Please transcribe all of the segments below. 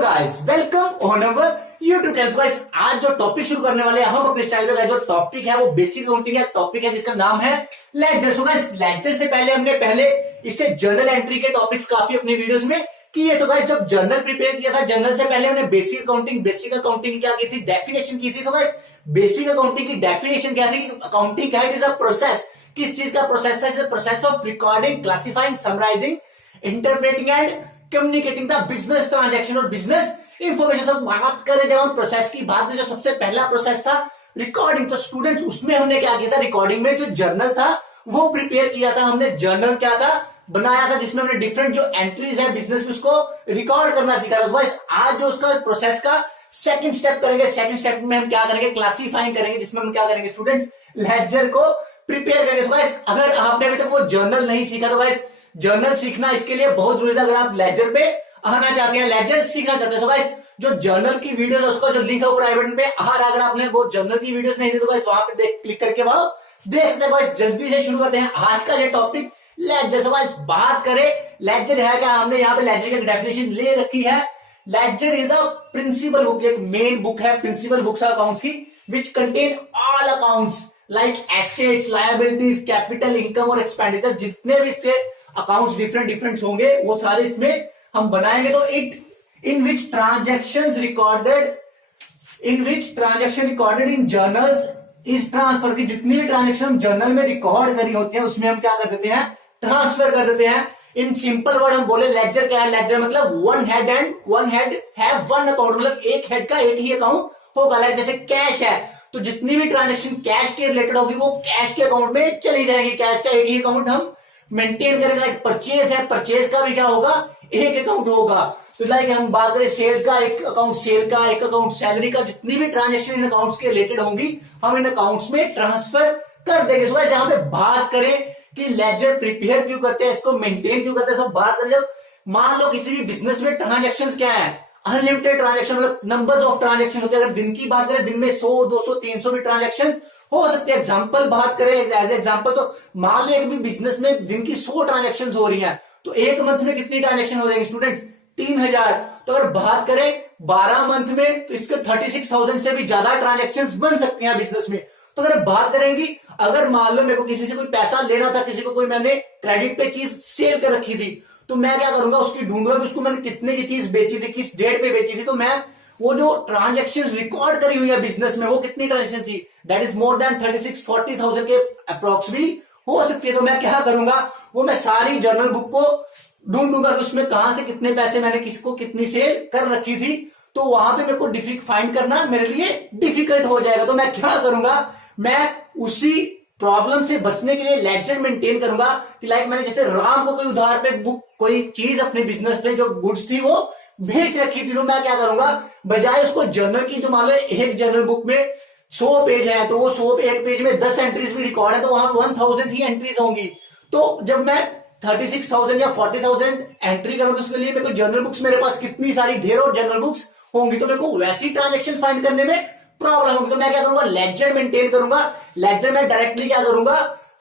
Guys welcome on our YouTube channel. Guys आज जो topic शुरू करने वाले हैं हम अपने स्टाइल पे, जो टॉपिक है वो बेसिक अकाउंटिंग का टॉपिक है जिसका नाम है लेक्चर। सो गाइस लेक्चर से पहले हमने इससे जर्नल एंट्री के टॉपिक्स काफी अपनी वीडियोस में किए। तो गाइस जब जर्नल प्रिपेयर किया था, जर्नल से पहले हमने बेसिक अकाउंटिंग क्या की थी, डेफिनेशन की थी। तो गाइस बेसिक अकाउंटिंग की डेफिनेशन क्या थी? अकाउंटिंग क्या है? It is a process. किस चीज का प्रोसेस है? Process of recording, classifying, summarising, interpreting and communicating the business transaction और बिजनेस इंफॉर्मेशन। सब बात करें जब हम प्रोसेस की बात करें, जो सबसे पहला प्रोसेस था रिकॉर्डिंग। तो स्टूडेंट्स उसमें हमने क्या किया था? रिकॉर्डिंग में जो जर्नल था वो प्रिपेयर किया था हमने। जर्नल क्या था? बनाया था जिसमें हमने डिफरेंट जो एंट्रीज है बिजनेस की उसको रिकॉर्ड करना सीखा था। आज जो उसका प्रोसेस का सेकंड स्टेप करेंगे, सेकंड स्टेप में हम क्या करेंगे? क्लासीफाइंग करेंगे, जिसमें हम क्या करेंगे स्टूडेंट्स? लेजर को प्रिपेयर करेंगे। अगर आपने अभी तक वो जर्नल नहीं सीखा तो गाइस जर्नल सीखना इसके लिए बहुत जरूरी है। अगर आप लेजर पे आना चाहते हैं, लेजर सीखना चाहते हैं, तो गाइस जो जर्नल की वीडियोस है उसका जो लिंक है ऊपर आई बटन पे, अगर आपने वो जर्नल की वीडियोस नहीं दी तो गाइस वहां पे क्लिक करके वहां देख सकते हैं। गाइस जल्दी से शुरू करते हैं आज का ये टॉपिक लेजर। सो गाइस बात करें लेजर है क्या, हमने यहाँ पे लेजर की डेफिनेशन ले रखी है। Ledger is a principal book, एक मेन बुक है प्रिंसिपल बुक्स अकाउंट की, which contain all accounts like assets, liabilities, capital, income और एक्सपेंडिचर। जितने भी इसके अकाउंट्स डिफरेंट होंगे वो सारे इसमें हम बनाएंगे। तो in which transaction recorded in journals is transfer, की जितनी भी ट्रांजेक्शन हम जर्नल में रिकॉर्ड करी होती है उसमें हम क्या कर देते हैं? ट्रांसफर कर देते हैं। इन सिंपल वर्ड हम बोले लेजर क्या है? लेजर मतलब one head have one account, मतलब एक हेड का एक ही अकाउंट होगा। लाइक जैसे कैश है तो जितनी भी ट्रांजेक्शन कैश के रिलेटेड होगी वो कैश के अकाउंट में चली जाएगी। कैश का एक ही अकाउंट हम मेंटेन करेंगे। लाइक परचेज है, परचेज का भी क्या होगा? एक अकाउंट होगा। तो लाइक हम बात करें सेल का एक अकाउंट, सेल का एक अकाउंट, सैलरी का, जितनी भी ट्रांजेक्शन इन अकाउंट्स के रिलेटेड होंगी हम इन अकाउंट्स में ट्रांसफर कर देंगे। सो यहाँ पे बात करें कि लेजर प्रिपेयर क्यों करते हैं, इसको मेंटेन क्यों करते हैं, सब बात करें। जब मान लो किसी भी बिजनेस में ट्रांजेक्शन क्या है? अनलिमिटेड ट्रांजेक्शन, मतलब नंबर ऑफ ट्रांजेक्शन होते हैं। अगर दिन की बात करें, दिन में 100, 200, 300 भी ट्रांजेक्शन हो सकते हैं। एग्जाम्पल बात करें एज एग्जाम्पल, तो मान लो एक भी बिजनेस में दिन की 100 ट्रांजेक्शन हो रही है तो एक मंथ में कितनी ट्रांजेक्शन हो जाएगी स्टूडेंट्स? 3000। तो अगर बात करें 12 मंथ में तो इसके 36,000 से भी ज्यादा ट्रांजेक्शन बन सकती हैं बिजनेस में। तो अगर बात करेंगी, अगर मान लो मेरे को किसी से कोई पैसा लेना था, किसी को कोई मैंने क्रेडिट पे चीज सेल कर रखी थी, तो मैं क्या करूंगा? उसकी ढूंढूंगा कि उसको मैंने कितने की चीज बेची थी, किस डेट पे बेची थी। तो मैं वो जो ट्रांजेक्शन रिकॉर्ड करी हुई है बिजनेस में वो कितनी ट्रांजेक्शन थी, दैट इज मोर देन 36-40,000 के अप्रोक्स भी हो सकती है। तो मैं क्या करूंगा? वो मैं सारी जर्नल बुक को ढूंढूंगा कि उसमें कहां से कितने पैसे मैंने किसको कितनी सेल कर रखी थी। तो वहां पे मेरे को फाइंड करना मेरे लिए डिफिकल्ट हो जाएगा। तो मैं क्या करूंगा? मैं उसी प्रॉब्लम से बचने के लिए लेजर मेंटेन करूंगा कि लाइक मैंने जैसे राम को कोई उधार पे बुक कोई चीज अपने बिजनेस में जो गुड्स थी वो भेज रखी थी, तो मैं क्या करूंगा? बजाय उसको जर्नल की, जो मान लो एक जर्नल बुक में 100 पेज है तो वो 100 एक पेज में 10 एंट्रीज भी रिकॉर्ड है तो वहां 1000 ही एंट्रीज होंगी। तो जब मैं 36,000 या 40,000 एंट्री करूंगा तो उसके लिए मेरे को जर्नल बुक्स, मेरे पास कितनी सारी ढेरों जर्नल बुक्स होंगी तो मेरे को वैसी ट्रांजेक्शन फाइंड करने में प्रॉब्लम होगी। तो मैं क्या करूंगा? लेजर मेंटेन करूंगा। लेजर में डायरेक्टली क्या करूंगा?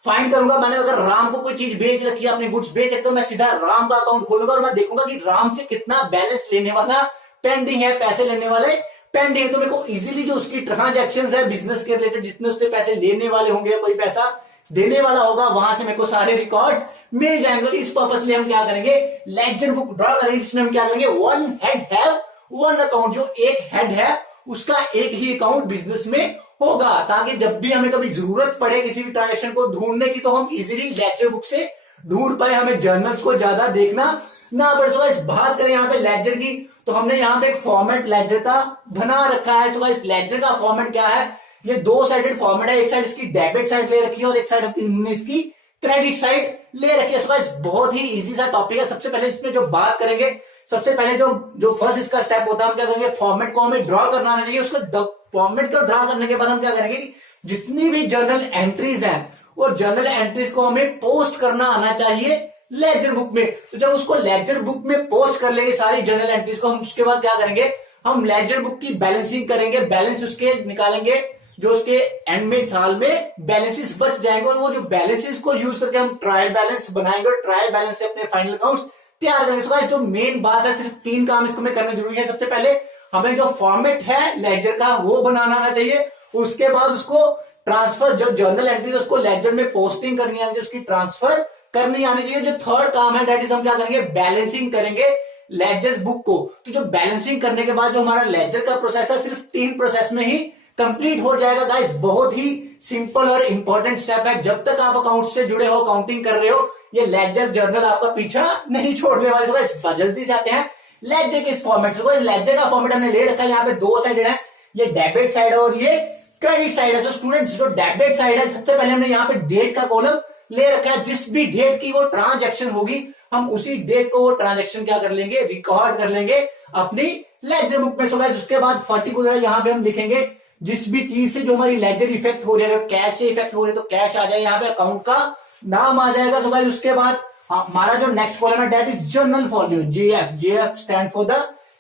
फाइंड करूंगा। मैंने अगर राम को कोई चीज बेच रखी है, अपनी गुड्स बेच रखी, तो मैं सीधा राम का अकाउंट खोलूंगा और मैं देखूंगा कि राम से कितना बैलेंस लेने वाला पेंडिंग है, पैसे लेने वाले पेंडिंग है। तो मेरे को इजीली जो उसकी ट्रांजेक्शन है बिजनेस के रिलेटेड, जितने उससे पैसे लेने वाले होंगे, कोई पैसा देने वाला होगा, वहां से मेरे को सारे रिकॉर्ड्स मिल जाएंगे। तो इस पर्पस लिए हम क्या करेंगे? लेजर बुक ड्रॉ करेंगे जिसमें हम क्या करेंगे? One head have one account, जो एक हेड है उसका एक ही अकाउंट बिजनेस में होगा, ताकि जब भी हमें कभी जरूरत पड़े किसी भी ट्रांजेक्शन को ढूंढने की तो हम इजीली लेजर बुक से ढूंढ पाए, हमें जर्नल्स को ज्यादा देखना ना पड़े। सो इस बात करें यहाँ पे लेजर की, तो हमने यहाँ पे एक फॉर्मेट लेजर का बना रखा है। तो इस लेजर का फॉर्मेट क्या है? ये 2 साइडेड फॉर्मेट है। एक साइड इसकी डेबिट साइड ले रखी है और एक साइड हमने इसकी क्रेडिट साइड ले रखी है। सो बहुत ही इजी सा टॉपिक है। सबसे पहले इसमें जो बात करेंगे, सबसे पहले जो फर्स्ट इसका स्टेप होता है, हम क्या करेंगे? फॉर्मेट को हमें ड्रॉ करना आना चाहिए। उसको फॉर्मेट को ड्रॉ करने के बाद हम क्या करेंगे कि जितनी भी जर्नल एंट्रीज हैं वो जर्नल एंट्रीज को हमें पोस्ट करना आना चाहिए लेजर बुक में। तो जब उसको लेजर बुक में पोस्ट कर लेंगे सारी जर्नल एंट्रीज को, हम उसके बाद क्या करेंगे? हम लेजर बुक की बैलेंसिंग करेंगे, बैलेंस उसके निकालेंगे, जो उसके एंड में साल में बैलेंसेस बच जाएंगे और वो जो बैलेंसेस को यूज करके हम ट्रायल बैलेंस बनाएंगे और ट्रायल बैलेंस से अपने फाइनल अकाउंट्स तैयार करेंगे। सो गाइस जो मेन बात है, सिर्फ 3 काम इसको में करने जरूरी है। सबसे पहले हमें जो फॉर्मेट है लेजर का वो बनाना आना चाहिए। उसके बाद उसको ट्रांसफर, जो जर्नल एंट्री है उसको लेजर में पोस्टिंग करनी आनी चाहिए, उसकी ट्रांसफर करनी आनी चाहिए। जो थर्ड काम है दैट इज हम क्या करेंगे, बैलेंसिंग करेंगे लेजर बुक को। तो जो बैलेंसिंग करने के बाद जो हमारा लेजर का प्रोसेस है सिर्फ 3 प्रोसेस में ही कंप्लीट हो जाएगा गाइस। बहुत ही सिंपल और इंपॉर्टेंट स्टेप है। जब तक आप अकाउंट से जुड़े हो, काउंटिंग कर रहे हो, ये लेजर जर्नल आपका पीछा नहीं छोड़ने वाले। गाइस जल्दी से आते हैं लेजर के इस फॉर्मेट से। लेजर का फॉर्मेट हमने ले रखा है, यहाँ पे 2 साइड है, ये डेबिट साइड और ये क्रेडिट साइड है। तो स्टूडेंट्स जो डेबिट साइड है, सबसे पहले हमने यहाँ पे डेट का कॉलम ले रखा है। जिस भी डेट की वो ट्रांजैक्शन होगी हम उसी डेट को वो ट्रांजैक्शन क्या कर लेंगे, रिकॉर्ड कर लेंगे अपनी लेजर बुक में। सो गाइस उसके बाद पर्टिकुलर यहाँ पे हम लिखेंगे जिस भी चीज से जो हमारी लेजर इफेक्ट हो रही है, कैश से इफेक्ट हो रही है तो कैश आ जाए, यहाँ पे अकाउंट का नाम आ जाएगा। तो गाइस उसके बाद हमारा जो नेक्स्ट कॉलम है that is journal folio, JF. JF stand for the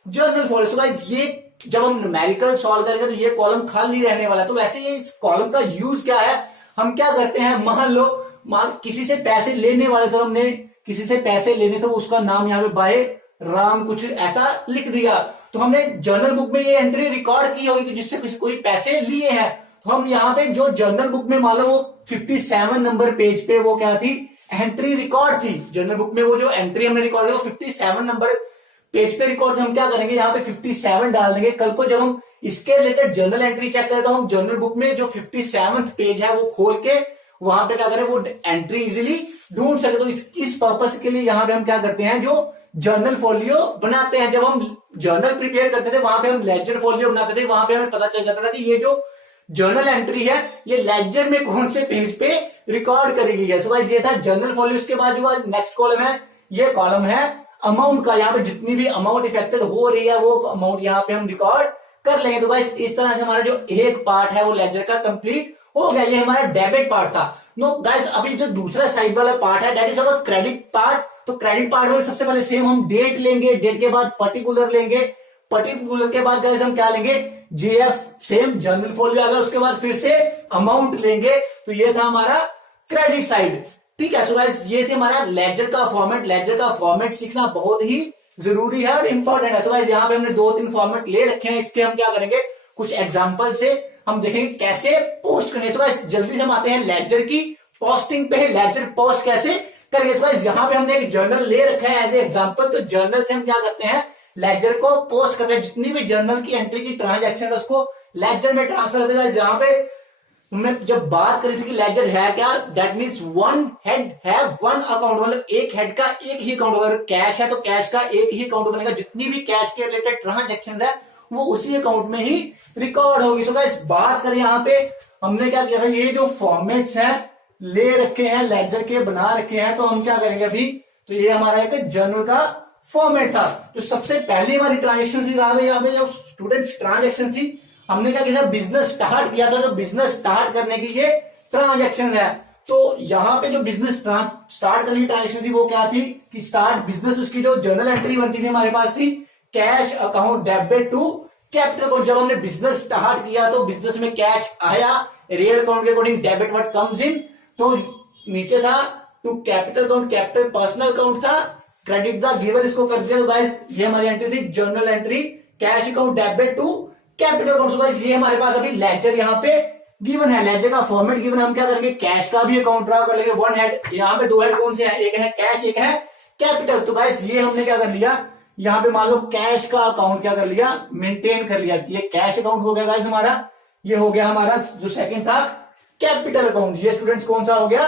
journal folio. So guys ये जब हम न्यूमेरिकल सॉल्व करेंगे तो ये कॉलम खाली रहने वाला है। तो वैसे ये इस कॉलम का यूज क्या है, हम क्या करते हैं, मान किसी से पैसे लेने वाले, तो हमने किसी से पैसे लेने थे, उसका नाम यहाँ पे बाय राम कुछ ऐसा लिख दिया, तो हमने जर्नल बुक में ये एंट्री रिकॉर्ड की होगी जिससे किसी कोई पैसे लिए हैं। तो हम यहाँ पे जो जर्नल बुक में मान लो वो 57 नंबर पेज पे वो क्या थी, एंट्री रिकॉर्ड थी। जर्नल बुक में वो जो एंट्री हमने रिकॉर्ड की वो 57 नंबर पेज पे रिकॉर्ड। हम क्या करेंगे, यहाँ पे 57 डाल देंगे। कल को जब हम इसके रिलेटेड जर्नल एंट्री चेक करें तो हम जर्नल बुक में जो 57th पेज है वो खोल के वहां पे क्या करें, वो एंट्री इजीली ढूंढ सके। तो इस पर्पस के लिए यहाँ पे हम क्या करते हैं, जो जर्नल फोलियो बनाते हैं। जब हम जर्नल प्रिपेयर करते थे वहां पे हम लेजर फोलियो बनाते थे, वहां पे हमें पता चल जाता था कि ये जो जर्नल एंट्री है ये लेजर में कौन से पेज पे रिकॉर्ड करी गई है। सो गाइस ये था जर्नल फोलियो। उसके बाद जो नेक्स्ट कॉलम है, ये कॉलम है अमाउंट का। यहाँ पे जितनी भी अमाउंट इफेक्टेड हो रही है वो अमाउंट यहाँ पे हम रिकॉर्ड कर लेंगे। तो गाइस इस तरह से हमारा जो एक पार्ट है वो लेजर का कंप्लीट हो गया। ये हमारा डेबिट पार्ट था। नो गाइस अभी जो दूसरा साइड वाला पार्ट है that is our credit part. तो क्रेडिट पार्ट में सबसे पहले सेम हम डेट लेंगे, डेट के बाद पर्टिकुलर लेंगे, पर्टिकुलर के बाद गाइस हम क्या लेंगे, जेएफ, सेम जर्नल फोलियो आएगा। उसके बाद फिर से अमाउंट लेंगे। तो ये था हमारा क्रेडिट साइड, ठीक है। सो गाइस ये थे हमारा लेजर का फॉर्मेट। लेजर का फॉर्मेट सीखना बहुत ही जरूरी है और इंपॉर्टेंट है। सो गाइस यहाँ पे हमने 2-3 फॉर्मेट ले रखे हैं। इसके हम क्या करेंगे, कुछ एग्जांपल से हम देखेंगे कैसे पोस्ट करने। सो गाइस जल्दी से हम आते हैं लेजर की पोस्टिंग पे। लेजर पोस्ट कैसे करेंगे। सो गाइस यहाँ पे हमने एक जर्नल ले रखा है एज ए एग्जांपल। तो जर्नल से हम क्या करते हैं, लेजर को पोस्ट करते हैं। जितनी भी जर्नल की एंट्री की ट्रांजैक्शन है उसको लेजर में ट्रांसफर करते हैं। यहाँ पे हमने जब बात करी थी कि लेजर है क्या, दैट मीन्स वन हेड है वन अकाउंट, मतलब एक हेड का एक ही अकाउंट। अगर कैश है तो कैश का एक ही अकाउंट बनेगा। जितनी भी कैश के रिलेटेड ट्रांजैक्शन है वो उसी अकाउंट में ही रिकॉर्ड होगी। सो गाइस बात करें यहाँ पे हमने क्या किया था, ये जो फॉर्मेट्स हैं ले रखे हैं लेजर के, बना रखे हैं। तो हम क्या करेंगे अभी, तो ये हमारा एक जर्नल का फॉर्मेट था। जो सबसे पहली हमारी ट्रांजेक्शन थी यहाँ पे जो स्टूडेंट्स ट्रांजेक्शन थी, हमने क्या किया, बिजनेस स्टार्ट किया था। जो बिजनेस स्टार्ट करने की ये ट्रांजेक्शन है। तो यहाँ पे जो बिजनेस स्टार्ट करने की ट्रांजेक्शन थी वो क्या थी कि स्टार्ट बिजनेस, उसकी जो जर्नल एंट्री बनती थी हमारे पास थी cash account debit to capital account. जब हमने बिजनेस स्टार्ट किया तो बिजनेस में कैश आया, रियल अकाउंट के according debit what comes in. तो नीचे था to capital account, capital personal account था, क्रेडिट द गिवन इसको कर दिया। तो गाइस ये हमारी एंट्री थी journal entry cash account debit to capital account. Guys ये हमारे पास अभी लेजर यहाँ पे गिवन है, लेजर का फॉर्मेट गिवन। हम क्या करेंगे, कैश का भी अकाउंट ड्रा कर लेंगे। वन हेड, यहाँ पे 2 हेड कौन से हैं, एक है कैश एक है कैपिटल। तो गाइस ये हमने क्या कर लिया, यहाँ पे मान लो कैश का अकाउंट क्या कर लिया, मेंटेन कर लिया। ये कैश अकाउंट हो गया गाइस हमारा। ये हो गया हमारा जो सेकंड था कैपिटल अकाउंट। ये स्टूडेंट्स कौन सा हो गया,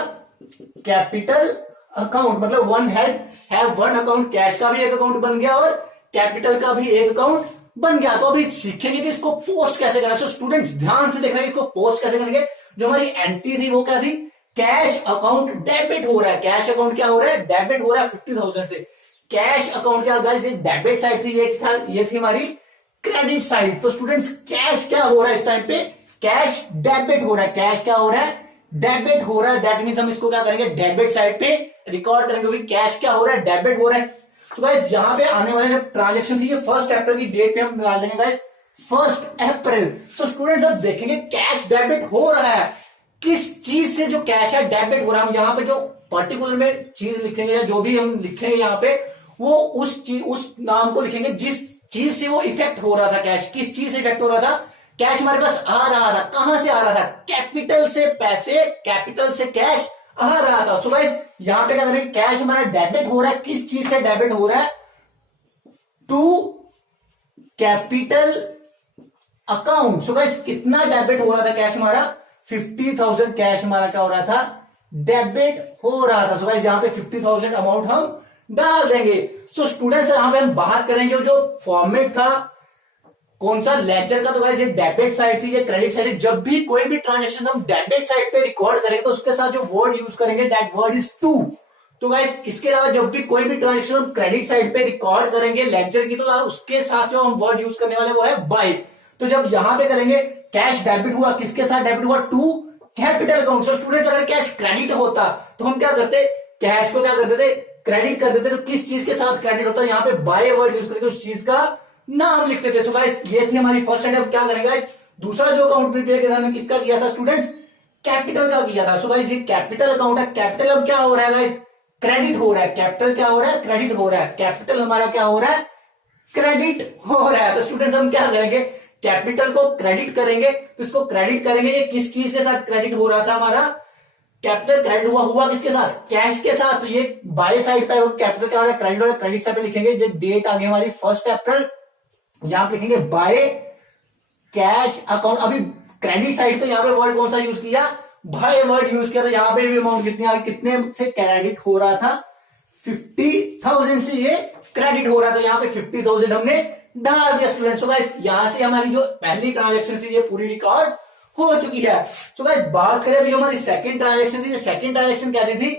कैपिटल अकाउंट। मतलब वन हेड है वन अकाउंट, कैश का भी एक अकाउंट बन गया और कैपिटल का भी एक अकाउंट बन गया। तो अभी सीखेंगे कि इसको पोस्ट कैसे करना है। सो स्टूडेंट्स ध्यान से देखना, इसको पोस्ट कैसे करेंगे। जो हमारी एंट्री थी वो क्या थी, कैश अकाउंट डेबिट हो रहा है। कैश अकाउंट क्या हो रहा है, डेबिट हो रहा है 50,000 से। कैश अकाउंट क्या होगा, डेबिट साइड थी, ये थी हमारी क्रेडिट साइड। तो स्टूडेंट्स कैश क्या हो रहा है इस टाइम पे, कैश डेबिट हो रहा है। कैश क्या हो रहा है, डेबिट हो रहा है। दैट मींस हम इसको क्या करेंगे, डेबिट साइड पे रिकॉर्ड करेंगे क्योंकि कैश क्या हो रहा है, डेबिट हो रहा है। तो गाइस यहाँ पे आने वाले ट्रांजेक्शन थी, ये 1 अप्रैल की डेट पे हम निकाल लेंगे गाइस, 1 अप्रैल। तो स्टूडेंट्स अब देखेंगे कैश डेबिट हो रहा है, किस चीज से जो कैश है डेबिट हो रहा है। हम यहाँ पे जो पर्टिकुलर में चीज लिखेंगे या जो भी हम लिखेंगे यहाँ पे वो उस नाम को लिखेंगे जिस चीज से वो इफेक्ट हो रहा था कैश। किस चीज से इफेक्ट हो रहा था? कैश हमारे पास आ रहा था। कहां से आ रहा था? कैपिटल से पैसे, कैपिटल से कैश आ रहा था। सो गाइस यहां पे क्या करेंगे, कैश हमारा डेबिट हो रहा है। किस चीज से डेबिट हो रहा है? To capital account. So guys कितना डेबिट हो रहा था कैश हमारा? 50,000 कैश हमारा क्या हो रहा था? डेबिट हो रहा था। सो गाइस यहां पे 50,000 अमाउंट हम डाल देंगे। सो स्टूडेंट्स यहां पे हम बात करेंगे जो फॉर्मेट था कौन सा? लेजर का। तो गाइस ये डेबिट साइड थी, ये क्रेडिट साइड थी। जब भी कोई भी ट्रांजेक्शन हम डेबिट साइड पे रिकॉर्ड करेंगे तो उसके साथ जो वर्ड यूज करेंगे दैट वर्ड इज टू। तो गाइस इसके अलावा जब भी कोई भी ट्रांजेक्शन हम क्रेडिट साइड पे रिकॉर्ड करेंगे लेजर की, तो उसके साथ जो हम वर्ड यूज करने वाले वो है बाय। तो जब यहां पे करेंगे कैश डेबिट हुआ, किसके साथ डेबिट हुआ? To capital account. So students अगर कैश क्रेडिट होता तो हम क्या करते? कैश को क्या करते थे? क्रेडिट कर देते। तो किस चीज के साथ क्रेडिट होता है? यहाँ पे बाय वर्ड यूज करके उस चीज का नाम लिखते थे। सो गाइस ये थी हमारी फर्स्ट स्टेप। क्या करेंगे गाइस? दूसरा जो अकाउंट प्रिपेयर किया था हमने किसका किया था स्टूडेंट्स? कैपिटल का किया था। सो गाइस ये कैपिटल अकाउंट है। कैपिटल अब क्या हो रहा है गाइस? क्रेडिट हो रहा है। कैपिटल क्या हो रहा है? क्रेडिट हो रहा है। कैपिटल हमारा क्या हो रहा है? क्रेडिट हो रहा है। तो स्टूडेंट्स हम क्या करेंगे? कैपिटल को क्रेडिट करेंगे। तो इसको क्रेडिट करेंगे। ये किस चीज के साथ क्रेडिट हो रहा था हमारा? कैपिटल क्रेडिट हुआ किसके साथ? कैश के साथ। तो ये बाय साइड पे कैपिटल क्या हो रहा है? क्रेडिट हो रहा है। क्रेडिट साइड पे लिखेंगे ये डेट आ गई हमारी 1 अप्रैल। यहां पे लिखेंगे बाय कैश अकाउंट। अभी क्रेडिट साइड तो यहाँ पे वर्ड कौन सा यूज किया? बाय वर्ड यूज किया। तो यहाँ पे भी अमाउंट कितनी आ गई? कितने से क्रेडिट हो रहा था? 50,000 से ये क्रेडिट हो रहा था। यहाँ पे 50,000 हमने डाल दिया स्टूडेंट्स। सो गाइस यहां से हमारी जो पहली ट्रांजेक्शन थी ये पूरी रिकॉर्ड हो चुकी है। सो गाइस बात करें अभी जो हमारी सेकंड ट्रांजेक्शन थी, सेकंड ट्रांजेक्शन कैसी थी?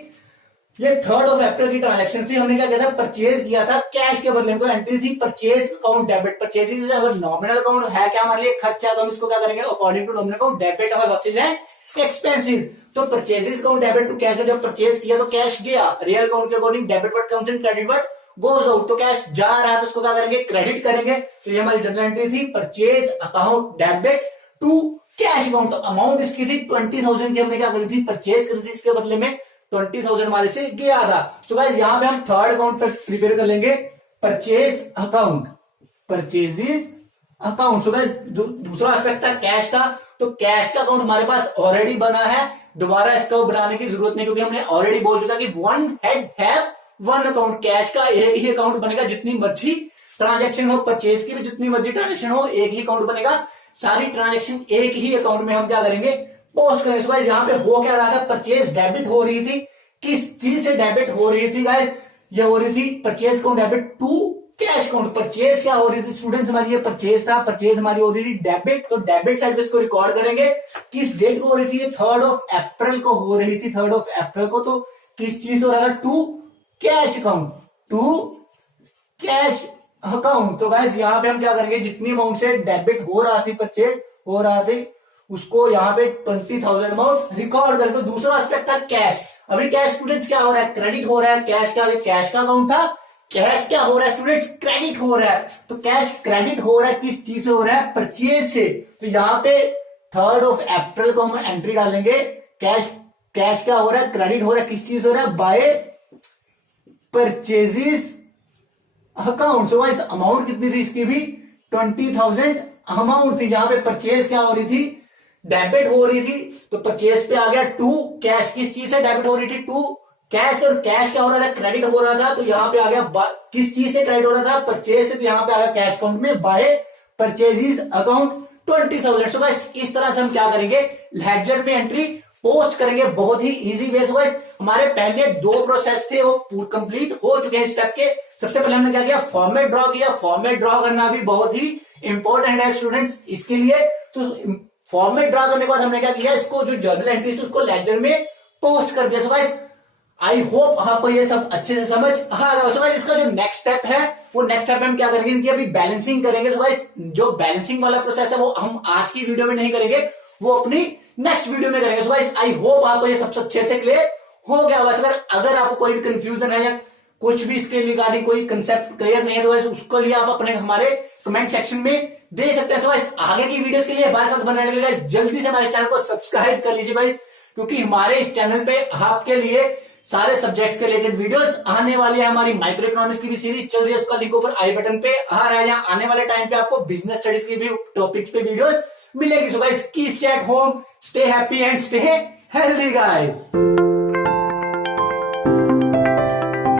ये 3 अप्रैल की ट्रांजेक्शन थी। हमने क्या किया था? परचेज किया था कैश के बदले में। तो एंट्री थी परचेज अकाउंट डेबिट। परचेज अगर नॉमिनल अकाउंट है क्या हमारे लिए खर्चा, तो हम इसको क्या करेंगे? According to nominal account debit और लॉसेज एंड एक्सपेंसेस। तो purchases account debit to cash. जब परचेज किया तो कैश गया, रियल अकाउंट के according debit what comes in, credit what goes out. तो कैश जा रहा है तो उसको क्या करेंगे? क्रेडिट करेंगे। तो ये हमारी जर्नल एंट्री थी purchase account debit to cash account. तो अमाउंट इसकी थी 20,000 की। हमने क्या करी थी? परचेज करी थी। इसके बदले में 20,000 हमारे से गया था। तो गाइस यहां पे हम थर्ड अकाउंट पर प्रिपेयर कर लेंगे purchase account, purchases account. So guys दूसरा एस्पेक्ट था कैश का। तो कैश का अकाउंट हमारे पास ऑलरेडी बना है, दोबारा इसका बनाने की जरूरत नहीं, क्योंकि हमने ऑलरेडी बोल चुका कि one head have one account. Cash का एक ही अकाउंट बनेगा। जितनी मर्जी ट्रांजेक्शन हो, परचेज की भी जितनी मर्जी ट्रांजेक्शन हो, एक ही अकाउंट बनेगा। सारी ट्रांजेक्शन एक ही अकाउंट में हम क्या करेंगे? पोस्ट करेंगे। गाइस यहाँ पे हो क्या रहा था? परचेज डेबिट हो रही थी। किस चीज से डेबिट हो रही थी गाइस? ये हो रही थी purchase account debit to cash account. Purchase क्या हो रही थी स्टूडेंट्स? हमारी ये परचेज था, परचेज हमारी हो रही थी डेबिट। तो डेबिट साइड पे इसको रिकॉर्ड करेंगे। किस डेट को हो रही थी? 3 अप्रैल को हो रही थी। 3 अप्रैल को। तो किस चीज हो रहा था? To cash account, to cash account. तो गाइस यहाँ पे हम क्या करेंगे? जितनी अमाउंट से डेबिट हो रहा थी, परचेज हो रहा थी, उसको यहाँ पे 20,000 अमाउंट रिकॉर्ड करें। तो दूसरा एस्पेक्ट था कैश। अभी कैश स्टूडेंट्स क्या हो रहा है? क्रेडिट हो रहा है। कैश क्या? कैश का अकाउंट था। कैश क्या हो रहा है स्टूडेंट्स? क्रेडिट हो रहा है। तो कैश क्रेडिट हो रहा है किस चीज से हो रहा है? परचेज से। तो यहाँ पे 3 अप्रैल को हम एंट्री डालेंगे। कैश क्या हो रहा है? क्रेडिट हो रहा है। किस चीज हो रहा है? By purchases account. So guys amount कितनी थी इसकी भी? 20,000 अमाउंट थी। यहाँ पे परचेज क्या हो रही थी? डेबिट हो रही थी। तो परचेज पे आ गया टू कैश। किस चीज से डेबिट हो रही थी? To cash. और कैश क्या हो रहा था? क्रेडिट हो रहा था। तो यहाँ पे आ गया किस चीज से क्रेडिट हो रहा था? परचेज से। तो यहाँ पे आ गया कैश अकाउंट में by purchases account 20,000। So guys इस तरह से हम क्या करेंगे? लेजर में एंट्री पोस्ट करेंगे। बहुत ही इजी वे। सो गाइस हमारे पहले 2 प्रोसेस थे वो कंप्लीट हो चुके हैं स्टेप के। सबसे पहले हमने क्या किया? फॉर्मेट ड्रॉ किया। फॉर्मेट ड्रॉ करना भी बहुत ही इंपॉर्टेंट है स्टूडेंट्स इसके लिए। तो फॉर्मेट ड्रॉ करने के बाद हमने क्या किया? इसको जो जर्नल एंट्री उसको लेजर में पोस्ट कर दिया। सो गाइस आई होप आपको ये सब अच्छे से समझ आ गया। सो गाइस इसका जो नेक्स्ट स्टेप है वो नेक्स्ट स्टेप में हम क्या करेंगे? इनकी अभी बैलेंसिंग करेंगे। तो गाइस जो बैलेंसिंग वाला प्रोसेस है वो हम आज की वीडियो में नहीं करेंगे, वो अपनी नेक्स्ट वीडियो में करेंगे। सो गाइस आई होप आपको ये सबसे अच्छे से क्लियर हो गया होगा। अगर आपको कोई भी कंफ्यूजन है या कुछ भी इसके रिगार्डिंग कोई कंसेप्ट क्लियर नहीं है तो उसको लिए आप अपने हमारे कमेंट सेक्शन में दे सकते हैं। सो गाइस आगे की वीडियोस के लिए हमारे साथ बने रहिएगा। जल्दी से हमारे चैनल को सब्सक्राइब कर लीजिए गाइस, क्योंकि हमारे इस चैनल पे आपके लिए सारे सब्जेक्ट्स के रिलेटेड वीडियोस आने वाली है। हमारी माइक्रो इकोनॉमिक्स की भी सीरीज चल रही है, उसका लिंक ऊपर आई बटन पे आ रहा है। यहाँ आने वाले टाइम पे आपको बिजनेस स्टडीज की भी टॉपिक्स पे वीडियोस मिलेगी। So guys keep stay at home, stay happy and stay healthy guys.